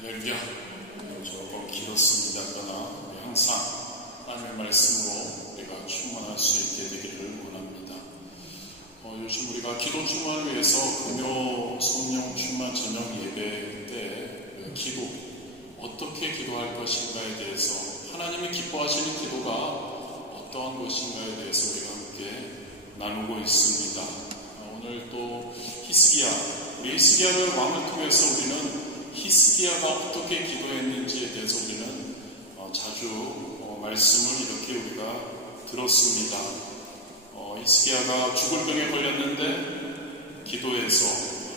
할렐루야. 조금 길었습니다. 그러나 항상 하나님의 말씀으로 우리가 충만할 수 있게 되기를 원합니다. 요즘 우리가 기도 충만을 위해서 금요 성령 충만 저녁 예배 때 기도, 어떻게 기도할 것인가에 대해서, 하나님이 기뻐하시는 기도가 어떠한 것인가에 대해서 우리가 함께 나누고 있습니다. 오늘 또 우리 히스기야를 왕을 통해서 우리는 히스기야가 어떻게 기도했는지에 대해서 우리는 자주 말씀을 이렇게 우리가 들었습니다. 히스기야가 죽을 병에 걸렸는데 기도해서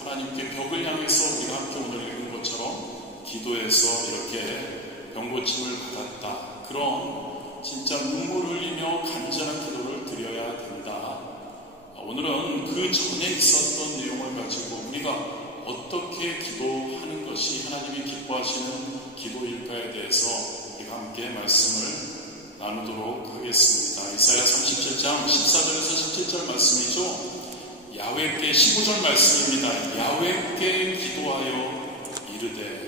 하나님께 벽을 향해서 우리가 함께 오늘 읽은 것처럼 기도해서 이렇게 병고침을 받았다. 그런 진짜 눈물을 흘리며 간절한 기도를 드려야 된다. 오늘은 그 전에 있었던 내용을 가지고 우리가 어떻게 기도하는 것이 하나님이 기뻐하시는 기도일까에 대해서 우리가 함께 말씀을 나누도록 하겠습니다. 이사야 37장 14절에서 17절 말씀이죠. 야훼께 15절 말씀입니다. 야훼께 기도하여 이르되.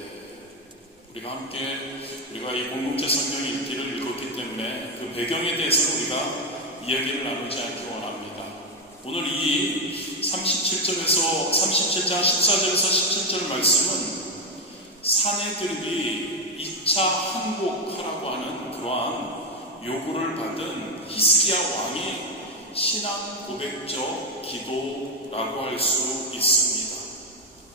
우리가 이 공동체 성경 읽기를 읽었기 때문에 그 배경에 대해서 우리가 이야기를 나누지 않기 원합니다. 오늘 이 37장 14절에서 17절 말씀은 사내들이 2차 항복하라고 하는 그러한 요구를 받은 히스기야 왕이 신앙 고백적 기도라고 할 수 있습니다.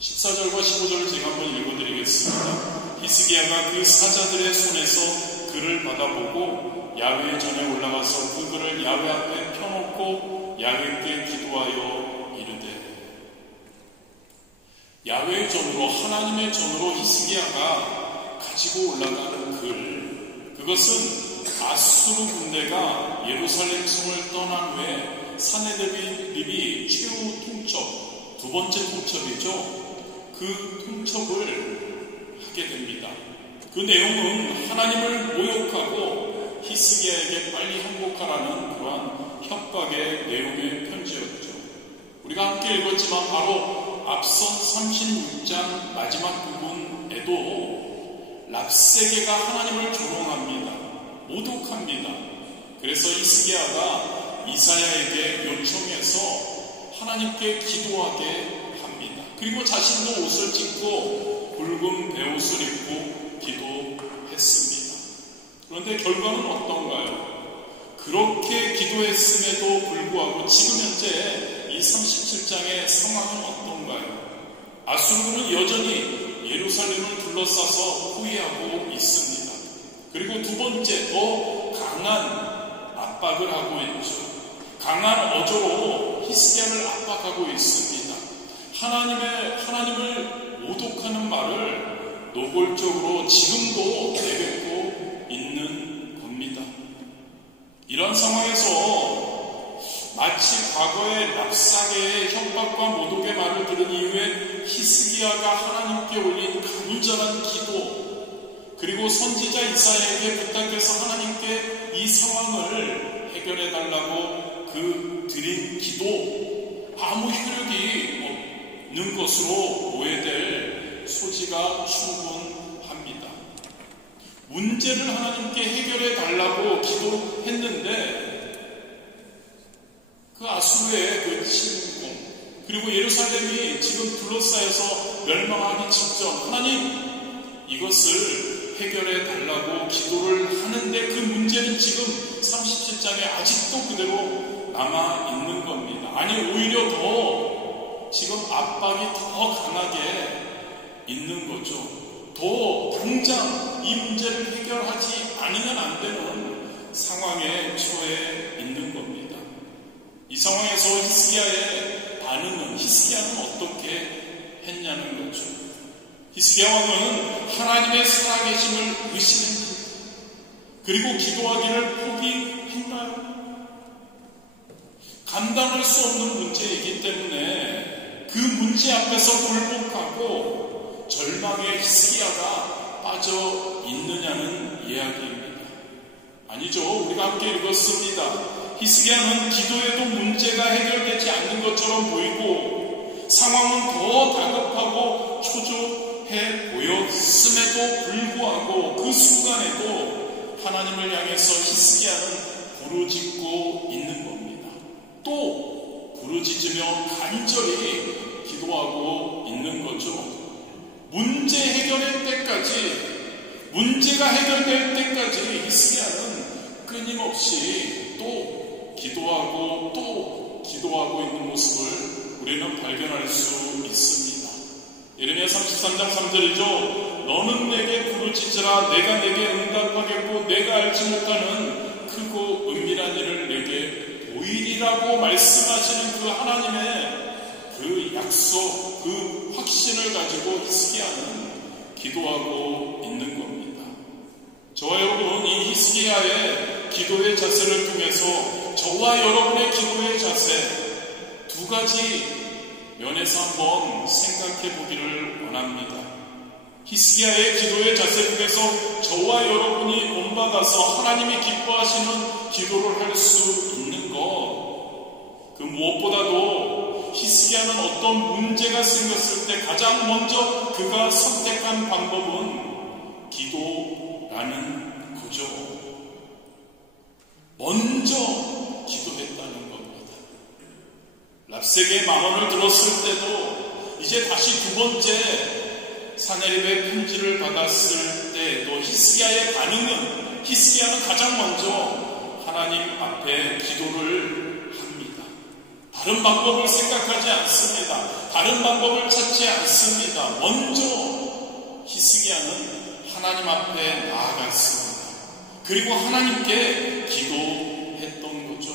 14절과 15절을 제가 한번 읽어드리겠습니다. 히스기야가 그 사자들의 손에서 글을 받아보고 야훼 전에 올라가서 그 글을 야훼 앞에 펴놓고 야훼께 기도하여 이르되. 야훼의 전으로, 하나님의 전으로 히스기야가 가지고 올라가는 글, 그것은 아수르 군대가 예루살렘 성을 떠난 후에 사내들이 최후 통첩, 두 번째 통첩이죠. 그 통첩을 하게 됩니다. 그 내용은 하나님을 모욕하고 히스기야에게 빨리 항복하라는 그러한 협박의 내용의 편지였죠. 우리가 함께 읽었지만 바로 앞선 36장 마지막 부분에도 랍세게가 하나님을 조롱합니다. 모독합니다. 그래서 히스기야가 이사야에게 요청해서 하나님께 기도하게 합니다. 그리고 자신도 옷을 찢고 붉은 베옷을 입고 기도했습니다. 그런데 결과는 어떤가요? 그렇게 기도했음에도 불구하고 지금 현재 이 37장의 상황은 어떤가요? 아수르는 여전히 예루살렘을 둘러싸서 후회하고 있습니다. 그리고 두 번째, 더 강한 압박을 하고 있죠. 강한 어조로 히스기야를 압박하고 있습니다. 하나님을 모독하는 말을 노골적으로 지금도 내뱉고 있는 겁니다. 이런 상황에서 마치 과거의 랍사게의 협박과 모독의 말을 들은 이후에 히스기야가 하나님께 올린 간절한 기도, 그리고 선지자 이사야에게 부탁해서 하나님께 이 상황을 해결해 달라고 드린 기도, 아무 효력이 없는 것으로 오해될 소지가 충분합니다. 문제를 하나님께 해결해 달라고 기도했는데 그 아수르의 그 침공, 그리고 예루살렘이 지금 둘러싸여서 멸망하기 직전, 하나님 이것을 해결해 달라고 기도를 하는데 그 문제는 지금 37장에 아직도 그대로 남아 있는 겁니다. 아니, 오히려 더 지금 압박이 더 강하게 있는 거죠. 더 당장 이 문제를 해결하지 않으면 안 되는 상황에 처해 있는 겁니다. 이 상황에서 히스기야의 반응은, 히스기야는 어떻게 했냐는 거죠. 히스기야 왕은 하나님의 살아계심을 의심했습니다. 그리고 기도하기를 포기했나요? 감당할 수 없는 문제이기 때문에 그 문제 앞에서 굴복하고 절망의 히스기야가 빠져 있느냐는 이야기입니다. 아니죠. 우리가 함께 읽었습니다. 히스기야는 기도에도 문제가 해결되지 않는 것처럼 보이고 상황은 더 다급하고 초조해 해 보였음에도 불구하고 그 순간에도 하나님을 향해서 히스기야는 부르짖고 있는 겁니다. 또 부르짖으며 간절히 기도하고 있는 거죠. 문제 해결의 때까지, 문제가 해결될 때까지 히스기야는 끊임없이 또 기도하고 있는 모습을 우리는 발견할 수 있습니다. 예레미야 33장 3절이죠. 너는 내게 부르짖으라. 내가 내게 응답하겠고 내가 알지 못하는 크고 은밀한 일을 내게 보이리라고 말씀하시는 그 하나님의 그 약속, 그 확신을 가지고 히스기야는 기도하고 있는 겁니다. 저와 여러분, 이 히스기야의 기도의 자세를 통해서 저와 여러분의 기도의 자세 두 가지 면에서 한번 생각해 보기를 원합니다. 히스기야의 기도의 자세 중에서 저와 여러분이 본받아서 하나님이 기뻐하시는 기도를 할 수 있는 것, 그 무엇보다도 히스기야는 어떤 문제가 생겼을 때 가장 먼저 그가 선택한 방법은 기도라는 거죠. 먼저 기도했다는 겁니다. 랍색의 망언을 들었을 때도 이제 다시 두 번째 사네립의 편지를 받았을 때도 히스기야의 반응은, 히스기야는 가장 먼저 하나님 앞에 기도를 합니다. 다른 방법을 생각하지 않습니다. 다른 방법을 찾지 않습니다. 먼저 히스기야는 하나님 앞에 나아갔습니다. 그리고 하나님께 기도했던 거죠.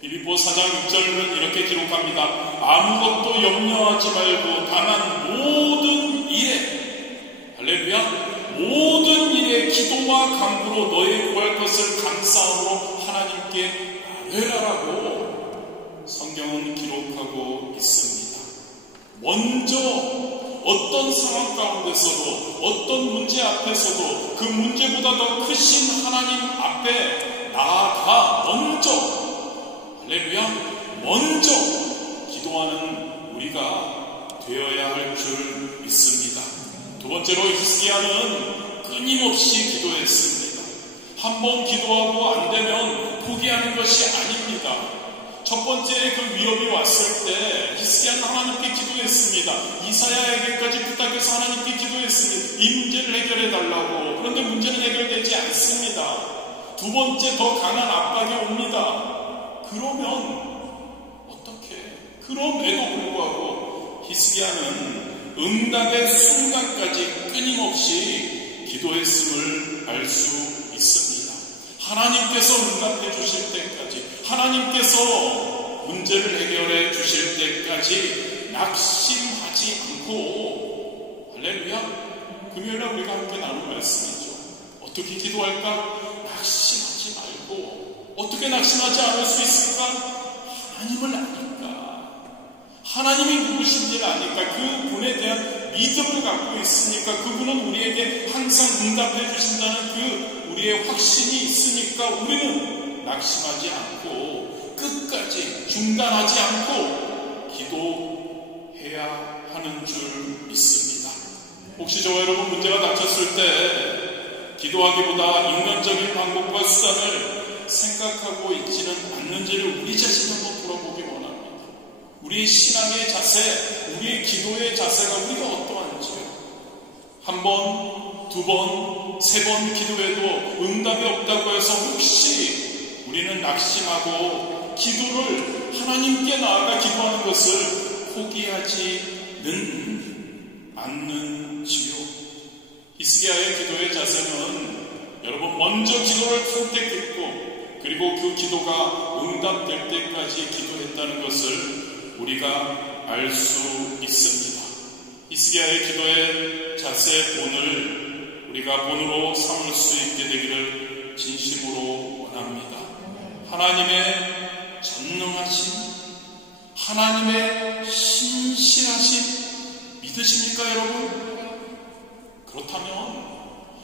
빌립보 4장 6절은 이렇게 기록합니다. 아무것도 염려하지 말고 다만 모든 일에, 할렐루야, 모든 일에 기도와 간구로 너의 구할 것을 감사함으로 하나님께 아뢰라라고 성경은 기록하고 있습니다. 먼저 어떤 상황 가운데서도, 어떤 문제 앞에서도 그 문제보다 더 크신 하나님 앞에 나아가 먼저, 할렐루야, 먼저 기도하는 우리가 되어야 할 줄 믿습니다. 두 번째로 히스기야는 끊임없이 기도했습니다. 한번 기도하고 안 되면 포기하는 것이 아닙니다. 첫 번째 그 위협이 왔을 때 히스기야는 하나님께 기도했습니다. 이사야에게까지 부탁해서 하나님께 기도했습니다. 이 문제를 해결해 달라고. 그런데 문제는 해결되지 않습니다. 두 번째 더 강한 압박이 옵니다. 그러면 어떻게? 그럼에도 불구하고 히스기야는 응답의 순간까지 끊임없이 기도했음을 알 수 있습니다. 하나님께서 응답해 주실 때까지, 하나님께서 문제를 해결해 주실 때까지 낙심하지 않고, 할렐루야, 금요일에 우리가 함께 나눈 말씀이죠. 어떻게 기도할까? 낙심하지 말고. 어떻게 낙심하지 않을 수 있을까? 하나님을 아니까, 하나님이 누구신지를 아니까, 그분에 대한 믿음을 갖고 있으니까, 그분은 우리에게 항상 응답해 주신다는 그 우리의 확신이 있으니까 우리는 낙심하지 않고 끝까지 중단하지 않고 기도해야 하는 줄 믿습니다. 혹시 저와 여러분 문제가 닥쳤을 때 기도하기보다 인간적인 방법과 수단을 생각하고 있지는 않는지를 우리 자신 한번 돌아보기 원합니다. 우리의 신앙의 자세, 우리의 기도의 자세가 우리가 어떠한지요. 한 번, 두 번, 세 번 기도해도 응답이 없다고 해서 혹시 우리는 낙심하고 기도를 하나님께 나아가 기도하는 것을 포기하지는 않는지요. 히스기야의 기도의 자세는 여러분 먼저 기도를 선택했고 그리고 그 기도가 응답될 때까지 기도했다는 것을 우리가 알 수 있습니다. 히스기야의 기도의 자세 오늘 우리가 본으로 삼을 수 있게 되기를 진심으로 원합니다. 하나님의 전능하심, 하나님의 신실하심 믿으십니까 여러분? 그렇다면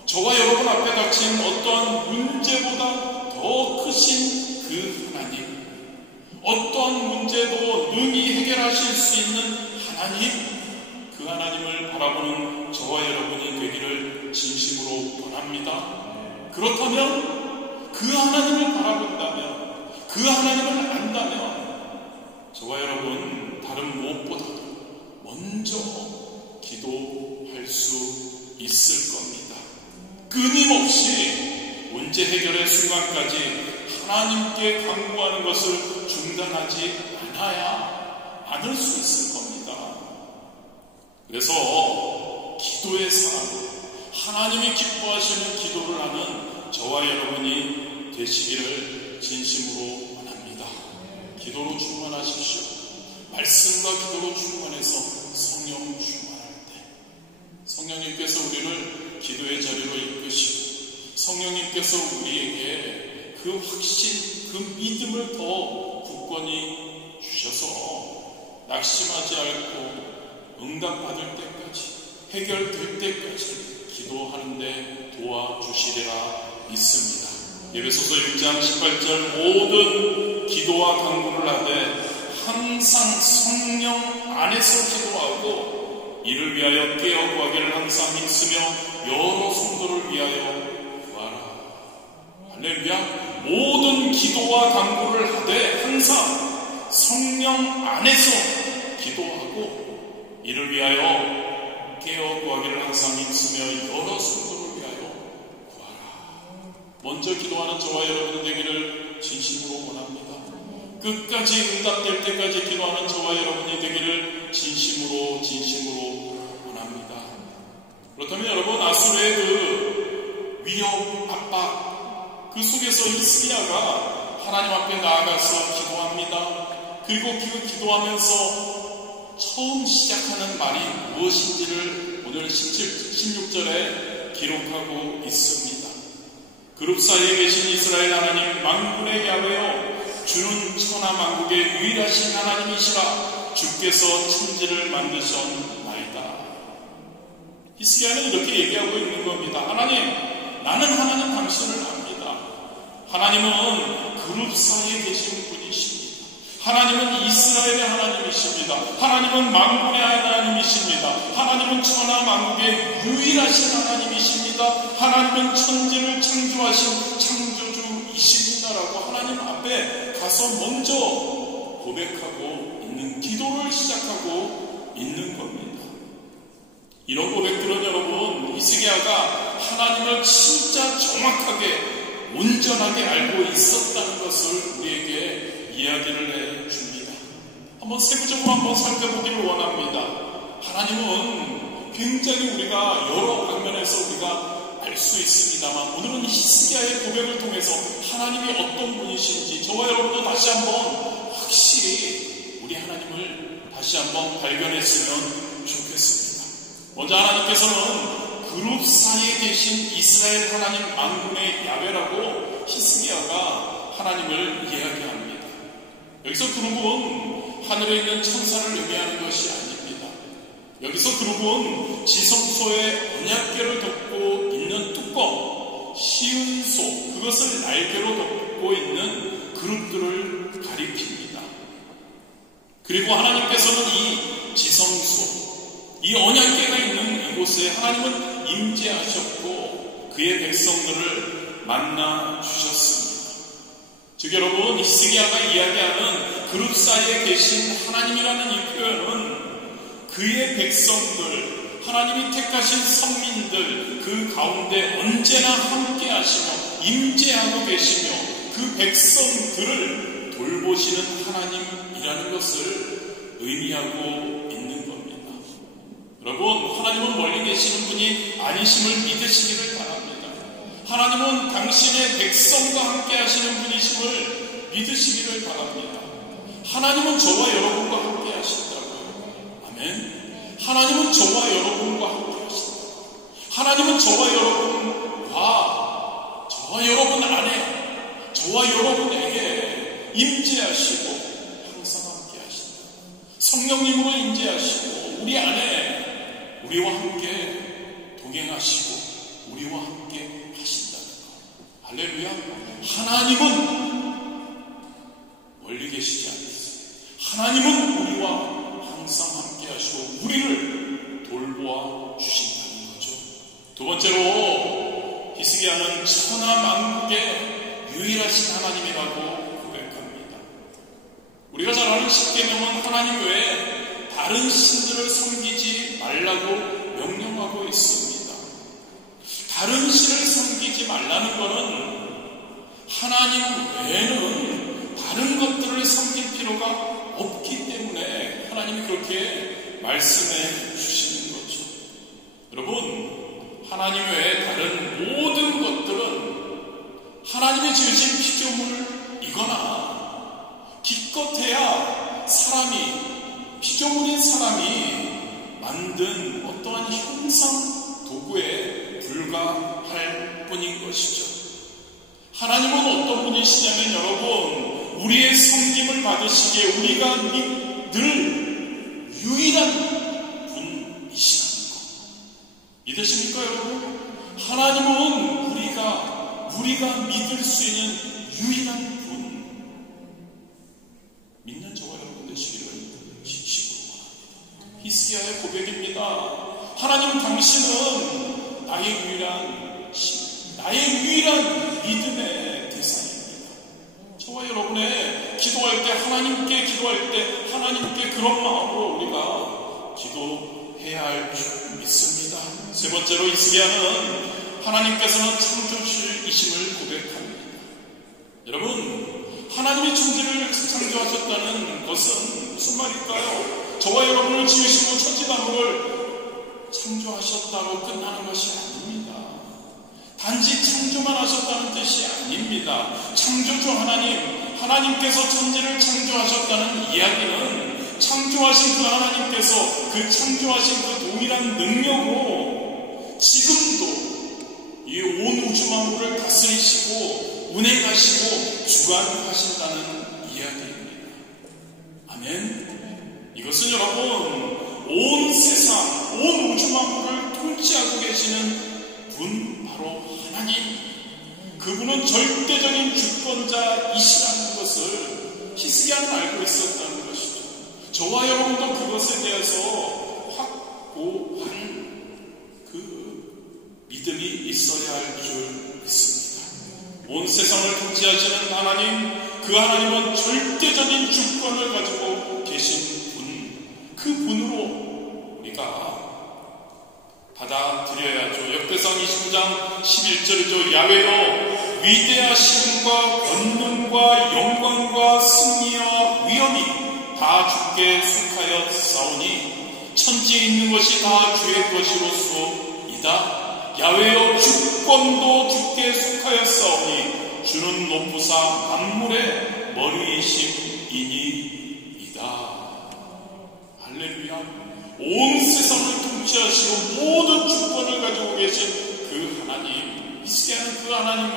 저와 여러분 앞에 닥친 어떠한 문제보다 더 크신 그 하나님, 어떠한 문제도 능히 해결하실 수 있는 하나님, 그 그 하나님을 바라보는 저와 여러분이 되기를 진심으로 원합니다. 그렇다면 그 하나님을 바라본다면, 그 하나님을 안다면 저와 여러분 다른 무엇보다도 먼저 기도할 수 있을 겁니다. 끊임없이 문제 해결의 순간까지 하나님께 간구하는 것을 중단하지 않을 수 있을 겁니다. 그래서 기도의 사람, 하나님이 기뻐하시는 기도를 하는 저와 여러분이 되시기를 진심으로 원합니다. 기도로 충만하십시오. 말씀과 기도로 충만해서 성령 충만할 때 성령님께서 우리를 기도의 자리로 이끄시고 성령님께서 우리에게 그 확신, 그 믿음을 더 굳건히 주셔서 낙심하지 않고 응답받을 때까지, 해결될 때까지 기도하는데 도와주시리라 믿습니다. 에베소서 6장 18절 모든 기도와 간구를 하되 항상 성령 안에서 기도하고 이를 위하여 깨어 구하기를 항상 힘쓰며 여러 성도를 위하여 구하라. 할렐루야. 모든 기도와 간구를 하되 항상 성령 안에서 기도하고 이를 위하여 깨어 구하기를 항상 힘쓰며 여러 성도를 위하여 구하라. 먼저 기도하는 저와 여러분이 되기를 진심으로 원합니다. 끝까지 응답될 때까지 기도하는 저와 여러분이 되기를 진심으로 원합니다. 그렇다면 여러분, 아수르의 그 위협, 압박, 그 속에서 히스기야가 하나님 앞에 나아가서 기도합니다. 그리고 그 기도하면서 처음 시작하는 말이 무엇인지를 오늘 16절에 기록하고 있습니다. 그룹 사이에 계신 이스라엘 하나님 만군의 야훼여 주는 천하 만국의 유일하신 하나님이시라. 주께서 천지를 만드셨나이다. 히스기야는 이렇게 얘기하고 있는 겁니다. 하나님, 나는 하나님 당신을 압니다. 하나님은 그룹 사이에 계신 분이십니다. 하나님은 이스라엘의 하나님이십니다. 하나님은 만군의 하나님이십니다. 하나님은 천하 만국의 유일하신 하나님이십니다. 하나님은 천지를 창조하신 창조주이십니다라고 하나님 앞에 가서 먼저 고백하고 있는, 기도를 시작하고 있는 겁니다. 이런 고백들은 여러분, 히스기야가 하나님을 진짜 정확하게 온전하게 알고 있었다는 것을 우리에게 이야기를 해줍니다. 한번 세부적으로 한번 살펴보기를 원합니다. 하나님은 굉장히 우리가 여러 방면에서 우리가 알 수 있습니다만, 오늘은 히스기야의 고백을 통해서 하나님이 어떤 분이신지 저와 여러분도 다시 한번 확실히 우리 하나님을 다시 한번 발견했으면 좋겠습니다. 먼저 하나님께서는 그룹 사이에 계신 이스라엘 하나님 만군의 야훼라고 히스기야가 하나님을 이야기합니다. 여기서 그룹은 하늘에 있는 천사를 의미하는 것이 아닙니다. 여기서 그룹은 지성소에 언약궤를 덮고 있는 뚜껑, 시은소, 그것을 날개로 덮고 있는 그룹들을 가리킵니다. 그리고 하나님께서는 이 지성소, 이 언약궤가 있는 이곳에 하나님은 임재하셨고 그의 백성들을 만나 주셨습니다. 즉 여러분, 히스기야가 이야기하는 그룹 사이에 계신 하나님이라는 이 표현은 그의 백성들, 하나님이 택하신 선민들 그 가운데 언제나 함께 하시며 임재하고 계시며 그 백성들을 돌보시는 하나님이라는 것을 의미하고 있는 겁니다. 여러분, 하나님은 멀리 계시는 분이 아니심을 믿으시기를 바랍니다. 하나님은 당신의 백성과 함께 하시는 분이심을 믿으시기를 바랍니다. 하나님은 저와 여러분과 함께 하신다고요. 아멘. 하나님은 저와 여러분과 함께 하신다고요. 하나님은 저와 여러분 안에, 저와 여러분에게 임재하시고 항상 함께 하신다. 성령님으로 임재하시고 우리 안에 우리와 함께 동행하시고 우리와 함께 하신다는 것. 할렐루야. 하나님은 멀리 계시지 않으세요. 하나님은 우리와 항상 함께 하시고 우리를 번째로 히스기야는 천하만국의 유일하신 하나님이라고 고백합니다. 우리가 잘 아는 십계명은 하나님 외에 다른 신들을 섬기지 말라고 명령하고 있습니다. 다른 신을 섬기지 말라는 것은 하나님 외에는 다른 것들을 섬길 필요가 없기 때문에 하나님이 그렇게 말씀해 주시는 거죠. 여러분, 하나님 외에 다른 모든 것들은 하나님이 지으신 피조물이거나 기껏해야 피조물인 사람이 만든 어떠한 형상 도구에 불과할 뿐인 것이죠. 하나님은 어떤 분이시냐면 여러분, 우리의 섬김을 받으시기에 우리가 늘 유일한 분이시라는 것 믿으십니까 여러분? 하나님은 우리가 믿을 수 있는 유일한 분, 믿는 저와 여러분 되시기를 진심으로 바랍니다. 히스기야의 고백입니다. 하나님, 당신은 나의 유일한 신, 나의 유일한 믿음의 대상입니다. 저와 여러분의 기도할 때, 하나님께 기도할 때 하나님께 그런 마음으로 우리가 기도해야 할 줄 믿습니다. 세 번째로 히스기야는 하나님께서는 창조주이심을 고백합니다. 여러분, 하나님이 천지를 창조하셨다는 것은 무슨 말일까요? 저와 여러분을 지으시고 천지만물을 창조하셨다고 끝나는 것이 아닙니다. 단지 창조만 하셨다는 뜻이 아닙니다. 창조주 하나님께서 천지를 창조하셨다는 이야기는 창조하신 그 하나님께서 그 창조하신 그 동일한 능력으로 지금도 이 온 우주 만물을 다스리시고 운행하시고 주관하신다는 이야기입니다. 아멘. 이것은 여러분, 온 세상, 온 우주 만물을 통치하고 계시는 분, 바로 하나님, 그분은 절대적인 주권자이시라는 것을 히스기야는 알고 있었다는 것이죠. 저와 여러분도 그것에 대해서 확고한 믿음이 있어야 할 줄 믿습니다. 온 세상을 통치하시는 하나님, 그 하나님은 절대적인 주권을 가지고 계신 분, 그 분으로 우리가 받아들여야죠. 역대상 29장 11절이죠. 야훼로 위대하심과 권능과 영광과 승리와 위엄이 다 주께 속하였사오니 천지에 있는 것이 다 주의 것이로소이다. 야훼여 주권도 주께 속하였사오니 주는 높으사 만물의 머리이심이니이다. 할렐루야. 온 세상을 통치하시고 모든 주권을 가지고 계신 그 하나님, 히스기야는 그 하나님을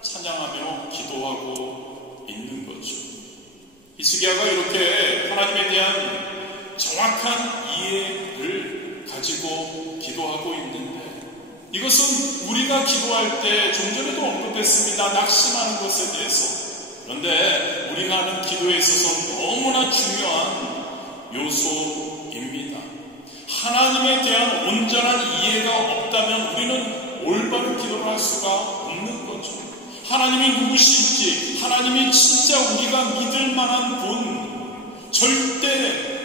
찬양하며 기도하고 있는 거죠. 히스기야가 이렇게 하나님에 대한 정확한 이해를 가지고 기도하고 있는데, 이것은 우리가 기도할 때 좀 전에도 언급했습니다. 낙심하는 것에 대해서. 그런데 우리가 하는 기도에 있어서 너무나 중요한 요소입니다. 하나님에 대한 온전한 이해가 없다면 우리는 올바른 기도를 할 수가 없는 거죠. 하나님이 누구신지, 하나님이 진짜 우리가 믿을 만한 분, 절대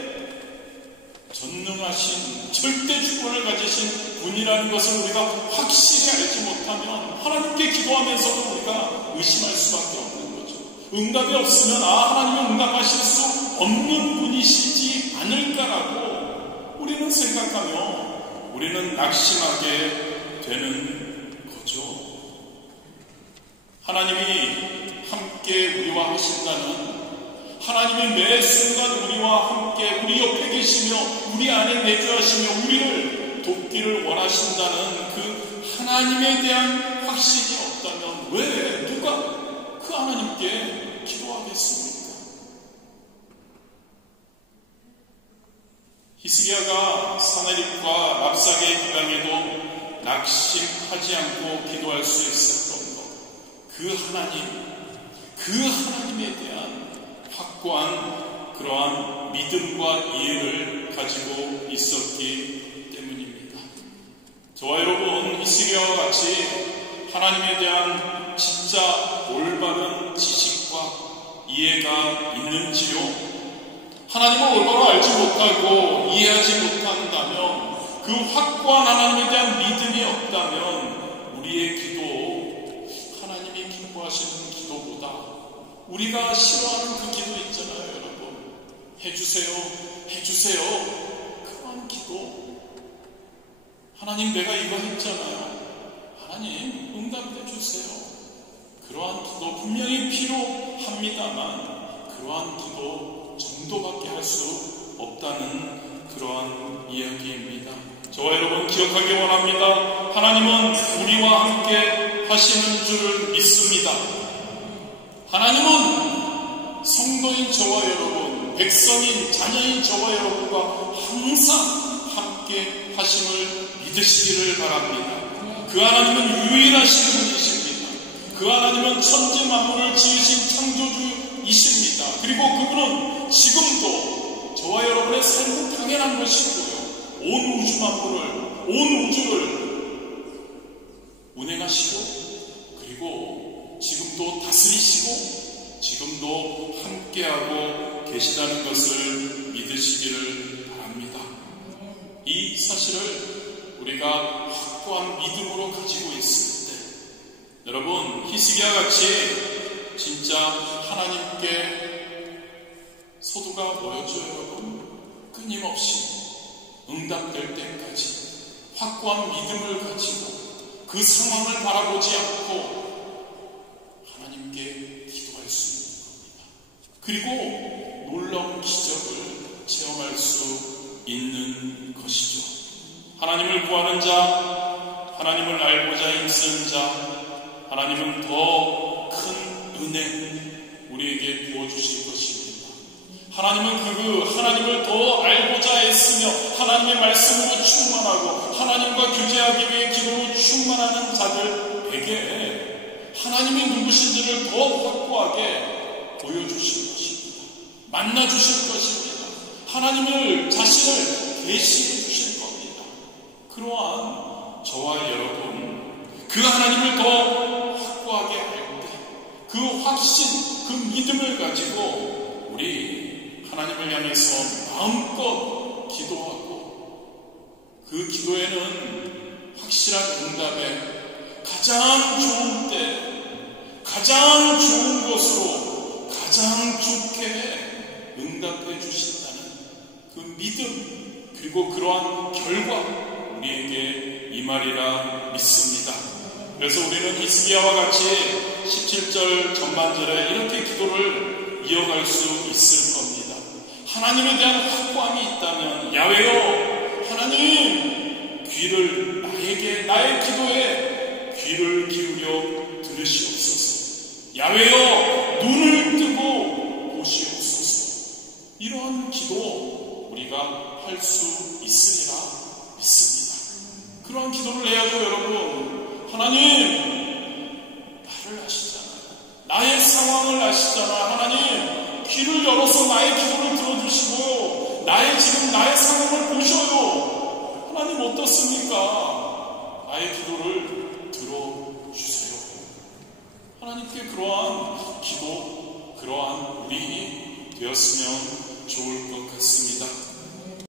전능하신, 절대 주권을 가지신 분이라는 것을 우리가 확실히 알지 못하면 하나님께 기도하면서도 우리가 의심할 수밖에 없는 거죠. 응답이 없으면 하나님은 응답하실 수 없는 분이시지 않을까라고 우리는 생각하며 우리는 낙심하게 되는 거죠. 하나님이 함께 우리와 하신다는, 하나님이 매 순간 우리와 함께 우리 옆에 계시며 우리 안에 내주하시며 우리를 돕기를 원하신다는 그 하나님에 대한 확신이 없다면 왜 누가 그 하나님께 기도하겠습니까? 히스기야가 사내립과 랍사게의 비방에도 낙심하지 않고 기도할 수 있었던 것, 그 하나님에 대한 확고한 그러한 믿음과 이해를 가지고 있었기 때문입니다. 저와 여러분, 히스기야와 같이 하나님에 대한 진짜 올바른 지식과 이해가 있는지요? 하나님을 올바로 알지 못하고 이해하지 못한다면, 그 확고한 하나님에 대한 믿음이 없다면 우리의 기도, 하나님이 기뻐하시는 기도보다 우리가 싫어하는 그 기도 있잖아요, 여러분. 해주세요, 해주세요. 그런 기도. 하나님, 내가 이거 했잖아요. 하나님, 응답해 주세요. 그러한 기도 분명히 필요합니다만, 그러한 기도 정도밖에 할 수 없다는 그러한 이야기입니다. 저와 여러분 기억하기 원합니다. 하나님은 우리와 함께 하시는 줄 믿습니다. 하나님은 성도인 저와 여러분, 백성인 자녀인 저와 여러분과 항상 함께 하심을 믿으시기를 바랍니다. 그 하나님은 유일하신 분이십니다. 그 하나님은 천지 만물을 지으신 창조주이십니다. 그리고 그분은 지금도 저와 여러분의 삶은 당연한 것이고요, 온 우주 만물을, 온 우주를 운행하시고, 그리고 지금도 다스리시고, 지금도 함께하고 계시다는 것을 믿으시기를 바랍니다. 이 사실을 우리가 확고한 믿음으로 가지고 있을 때, 여러분, 히스기야 같이 진짜 하나님께 소두가 모여져 여러분, 끊임없이 응답될 때까지 확고한 믿음을 가지고 그 상황을 바라보지 않고 하나님께 기도할 수 있는 겁니다. 그리고 놀라운 기적을 체험할 수 있는 것이죠. 하나님을 구하는 자, 하나님을 알고자 힘쓰는 자, 하나님은 더 큰 은혜 우리에게 부어주실 것입니다. 하나님은 하나님을 더 알고자 애쓰며 하나님의 말씀으로 충만하고 하나님과 교제하기 위해 기도로 충만하는 자들에게 하나님이 누구신지를 더 확고하게 보여주실 것입니다. 만나주실 것입니다. 하나님을, 자신을 계시해 주실 겁니다. 그러한 저와 여러분, 그 하나님을 더 확고하게 알 때, 그 확신, 그 믿음을 가지고 우리 하나님을 향해서 마음껏 기도하고, 그 기도에는 확실한 응답에 가장 좋은 때, 가장 좋은 것으로 가장 좋게 응답해 주신다는 그 믿음, 그리고 그러한 결과 우리에게 임하리라 믿습니다. 그래서 우리는 히스기야와 같이 17절 전반절에 이렇게 기도를 이어갈 수 있을 겁니다. 하나님에 대한 확고함이 있다면, 야훼여, 하나님, 귀를 나에게, 나의 기도에 귀를 기울여 들으시옵소서. 야훼여, 눈을 뜨고 보시옵소서. 이러한 기도 우리가 할 수 있으리라 믿습니다. 그러한 기도를 해야죠, 여러분. 하나님, 나를 아시잖아요. 나의 상황을 아시잖아요. 하나님, 귀를 열어서 나의 기도를 들어주시고요, 지금 나의 상황을 보셔요. 하나님, 어떻습니까? 나의 기도를 들어주세요. 하나님께 그러한 기도, 그러한 우리 되었으면 좋을 것 같습니다.